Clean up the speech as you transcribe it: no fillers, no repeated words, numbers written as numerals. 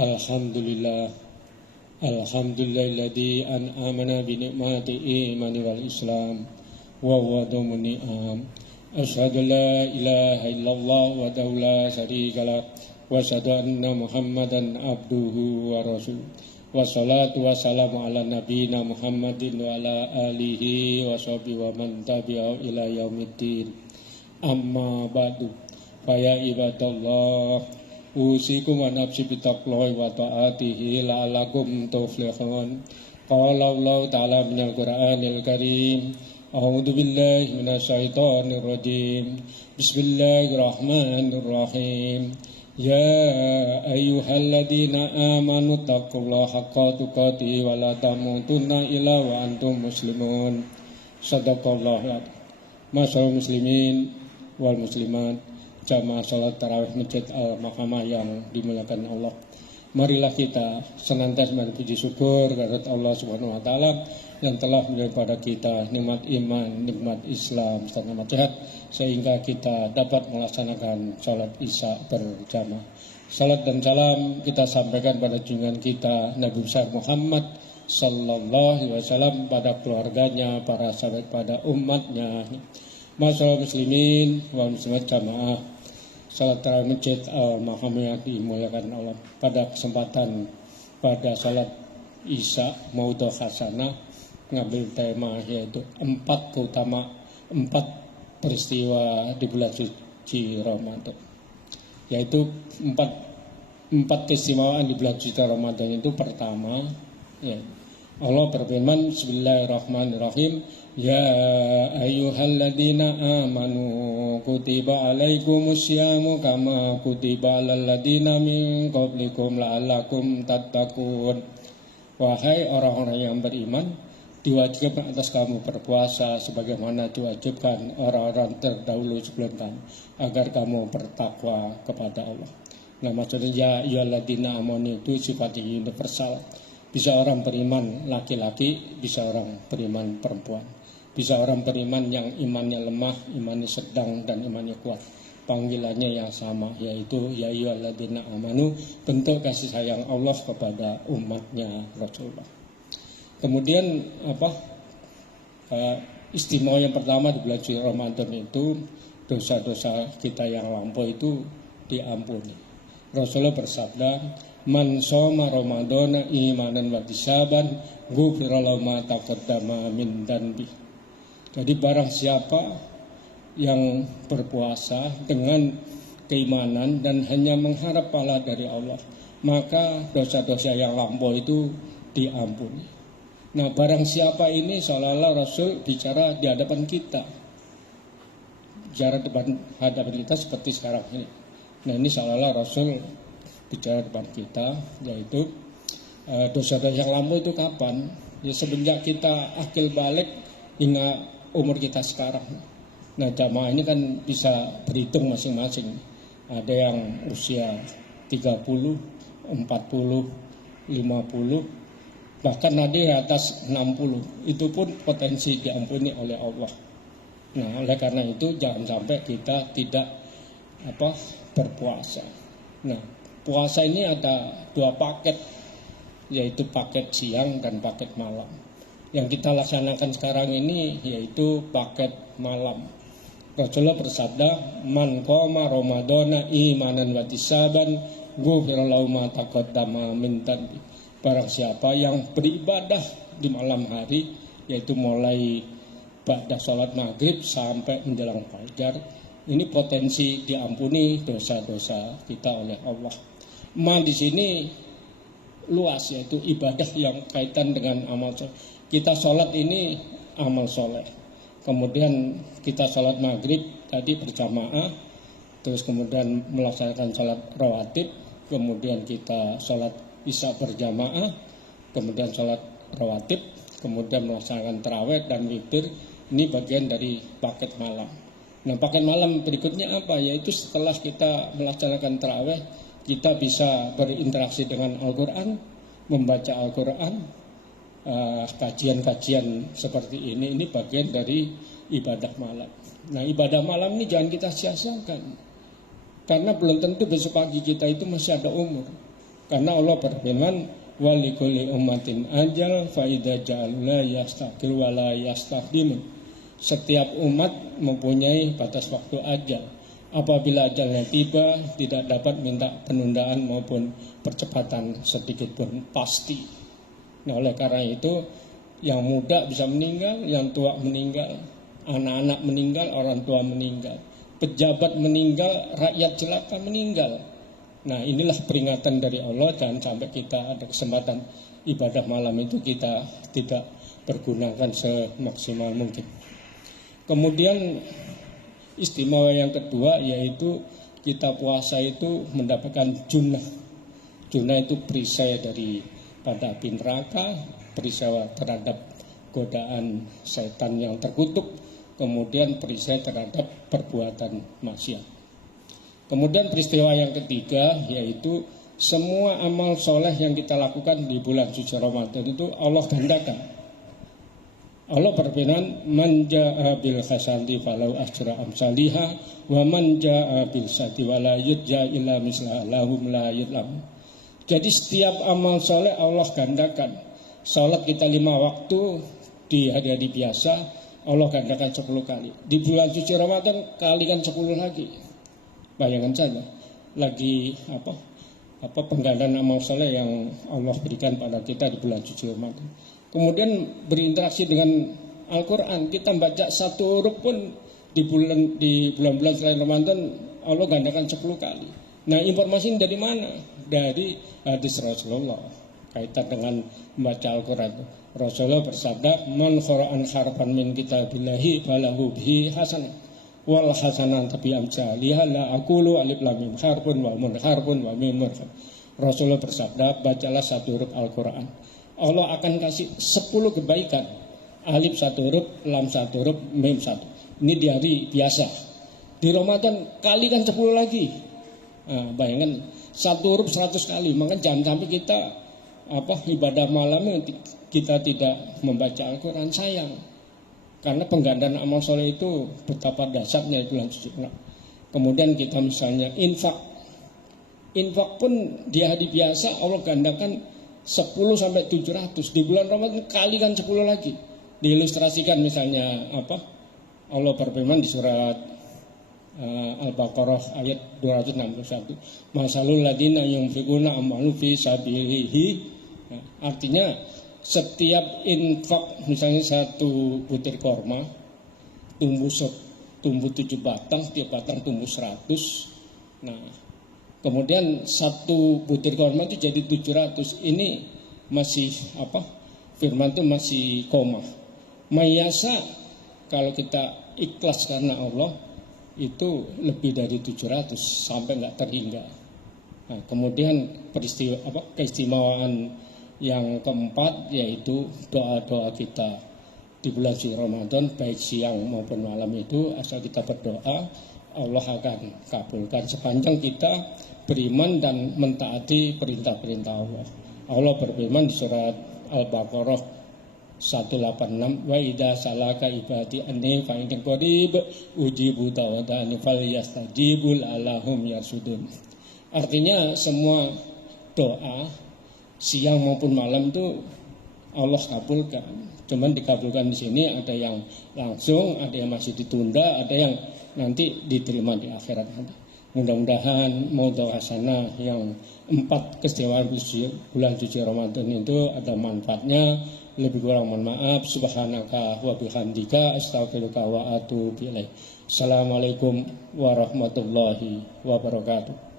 Alhamdulillah. Alhamdulillahilladzi an'amana bi ni'mati imani wal islam wa huwa dhamun ni'am. Asyhadu la ilaha illallah wa la syarika lah wa asyhadu anna Muhammadan abduhu wa rasuluh. Wassalatu wassalamu ala nabiyina Muhammadin wa ala alihi wa sahbihi wa man tabi'ahu ila yaumiddin. Amma ba'du. Fa ya ibadallah, usikum wa nafsi bitaqwallahi wa ta'atihi la'allakum tuflihun. Qala Allah ta'ala minal Qur'anil Karim, a'udzu billahi minasyaitonir rajim. Bismillahirrahmanirrahim. Ya ayyuhalladzina amanu taqullaha haqqa tuqatih wa la tamutunna illa wa antum muslimun. Shadaqallahu adzim. Masyaallah muslimin wal muslimat, jamaah salat tarawih Masjid Al-Mahkamah yang dimuliakan Allah. Marilah kita senantiasa berpuji syukur kepada Allah Subhanahu wa taala yang telah memberikan kepada kita nikmat iman, nikmat Islam, serta nikmat sehat sehingga kita dapat melaksanakan salat Isya berjamaah. Salat dan salam kita sampaikan pada junjungan kita Nabi besar Muhammad sallallahu alaihi wasallam, pada keluarganya, para sahabat, pada umatnya. Masyaallah muslimin wal muslimat, jamaah salat tarawih Masjid Al-Mahkamah yang dimuliakan Allah. Pada kesempatan pada salat Isya Maudhu Hasanah mengambil tema yaitu 4 peristiwa di bulan suci Ramadan. Yaitu empat keistimewaan di bulan suci Ramadan. Itu pertama, ya, Allah berfirman, Bismillahirrahmanirrahim, Ya ayyuhalladzina amanu kutiba alaikumusyamu kama kutiba alal ladzina min qablikum la'allakum tattaqun. Wahai orang-orang yang beriman, diwajibkan atas kamu berpuasa sebagaimana diwajibkan orang-orang terdahulu sebelum kamu, agar kamu bertakwa kepada Allah. Nah, maksudnya ya ayyuhalladzina amanu itu sifatnya universal. Bisa orang beriman laki-laki, bisa orang beriman perempuan. Bisa orang beriman yang imannya lemah, imannya sedang, dan imannya kuat. Panggilannya yang sama, yaitu ya ayyuhalladzina amanu, bentuk kasih sayang Allah kepada umatnya Rasulullah. Kemudian istimewa yang pertama di bulan suci Ramadan itu dosa-dosa kita yang lampau itu diampuni. Rasulullah bersabda, Man shoma Ramadana imanan wa ihtisaban ghufira lahu ma taqaddama min dhanbi. Jadi barang siapa yang berpuasa dengan keimanan dan hanya mengharap pahala dari Allah, maka dosa-dosa yang lampau itu diampuni. Nah, barang siapa ini seolah-olah Rasul bicara di hadapan kita. Bicara di hadapan kita seperti sekarang ini. Nah, ini seolah-olah Rasul bicara depan kita, yaitu dosa-dosa yang lampau itu kapan? Ya semenjak kita akil balik hingga umur kita sekarang. Nah, jamaah ini kan bisa berhitung masing-masing. Ada yang usia 30, 40, 50, bahkan ada di atas 60. Itu pun potensi diampuni oleh Allah. Nah, oleh karena itu jangan sampai kita tidak berpuasa. Nah, puasa ini ada 2 paket, yaitu paket siang dan paket malam. Yang kita laksanakan sekarang ini yaitu paket malam. Rasulullah bersabda, Man qoma Ramadana imanan wa ihtisaban ghufira lahu ma taqaddama min dhanbi. Barang siapa yang beribadah di malam hari, yaitu mulai ba'da salat maghrib sampai menjelang fajar, ini potensi diampuni dosa-dosa kita oleh Allah. Di sini luas, yaitu ibadah yang kaitan dengan amal soleh. Kita sholat ini amal soleh. Kemudian kita sholat maghrib tadi berjamaah, terus kemudian melaksanakan sholat rawatib, kemudian kita sholat isya berjamaah, kemudian sholat rawatib, kemudian melaksanakan tarawih dan witir. Ini bagian dari paket malam. Nah, paket malam berikutnya apa? Yaitu setelah kita melaksanakan tarawih, kita bisa berinteraksi dengan Al-Quran, membaca Al-Quran, kajian-kajian seperti ini bagian dari ibadah malam. Nah, ibadah malam ini jangan kita sia-siakan, karena belum tentu besok pagi kita itu masih ada umur. Karena Allah berfirman, walikulli ummatin ajal fa idza ja'alu la yastaqil wa la yastaqdimun. Setiap umat mempunyai batas waktu ajal. Apabila ajalnya tiba, tidak dapat minta penundaan maupun percepatan sedikit pun, pasti. Nah, oleh karena itu, yang muda bisa meninggal, yang tua meninggal, anak-anak meninggal, orang tua meninggal, pejabat meninggal, rakyat jelata meninggal. Nah, inilah peringatan dari Allah, jangan sampai kita ada kesempatan ibadah malam itu kita tidak pergunakan semaksimal mungkin. Kemudian istimewa yang kedua yaitu kita puasa itu mendapatkan junnah. Junnah itu perisai dari pada api neraka, perisai terhadap godaan setan yang terkutuk, kemudian perisai terhadap perbuatan maksiat. Kemudian peristiwa yang ketiga yaitu semua amal soleh yang kita lakukan di bulan suci Ramadan itu Allah gandakan. Allah berfirman, man jaa bil hasanati falau ajra amsalihha wa man jaa bil sayyi'ati wala yujza illa mislaha lahum la yudlam. Jadi setiap amal soleh Allah gandakan. Salat kita 5 waktu di hari-hari biasa Allah gandakan 10 kali. Di bulan suci Ramadan kalikan 10 lagi. Bayangkan saja lagi apa penggandaan amal soleh yang Allah berikan pada kita di bulan suci Ramadan. Kemudian berinteraksi dengan Al-Quran. Kita baca satu huruf pun di bulan-bulan selain Ramadan Allah gandakan 10 kali. Nah, informasi ini dari mana? Dari hadis Rasulullah kaitan dengan membaca Al-Quran. Rasulullah bersabda, man qara'an harfan min kitabillahi falahu bihi hasanah wal hasanah tabi amsalihha la aqulu alif lam mim harfun wa mun harfun wa mim harfun. Rasulullah bersabda, bacalah satu huruf Al-Quran, Allah akan kasih 10 kebaikan. Alif 1 huruf, lam 1 huruf, mim 1. Ini di hari biasa. Di Ramadan kalikan 10 lagi. Nah, bayangkan 1 huruf 100 kali. Maka jangan sampai kita ibadah malamnya kita tidak membaca Al-Quran, sayang. Karena penggandaan amal soleh itu betapa dahsyatnya di bulan suci. Kemudian kita misalnya infak. Infak pun di hari biasa Allah gandakan 10 sampai 700. Di bulan Ramadan kalikan 10 lagi. Diilustrasikan misalnya Allah berfirman di surat Al-Baqarah ayat 261. Masalul ladina yunfiquna amwalu fi sabilihi. Nah, artinya setiap infak misalnya 1 butir korma tumbuh 7 batang, setiap batang tumbuh 100. Nah, kemudian 1 butir korma itu jadi 700. Ini masih firman itu masih koma. Mayasa kalau kita ikhlas karena Allah itu lebih dari 700 sampai nggak terhingga. Nah, kemudian keistimewaan yang keempat yaitu doa-doa kita di bulan suci Ramadan baik siang maupun malam itu asal kita berdoa Allah akan kabulkan sepanjang kita beriman dan mentaati perintah-perintah Allah. Allah berfirman di surat Al-Baqarah 186, wa idza salaka ibadi anni fa in qarib ujibu da'watani falyastajibul alahum yasudun. Artinya semua doa siang maupun malam itu Allah kabulkan. Cuman dikabulkan di sini ada yang langsung, ada yang masih ditunda, ada yang nanti diterima di akhirat. Mudah-mudahan modal hasanah yang 4 keistimewaan bulan suci Ramadan itu ada manfaatnya. Lebih kurang mohon maaf. Subhanaka wa bihamdika astaghfiruka wa atubu ilaik. Assalamualaikum warahmatullahi wabarakatuh.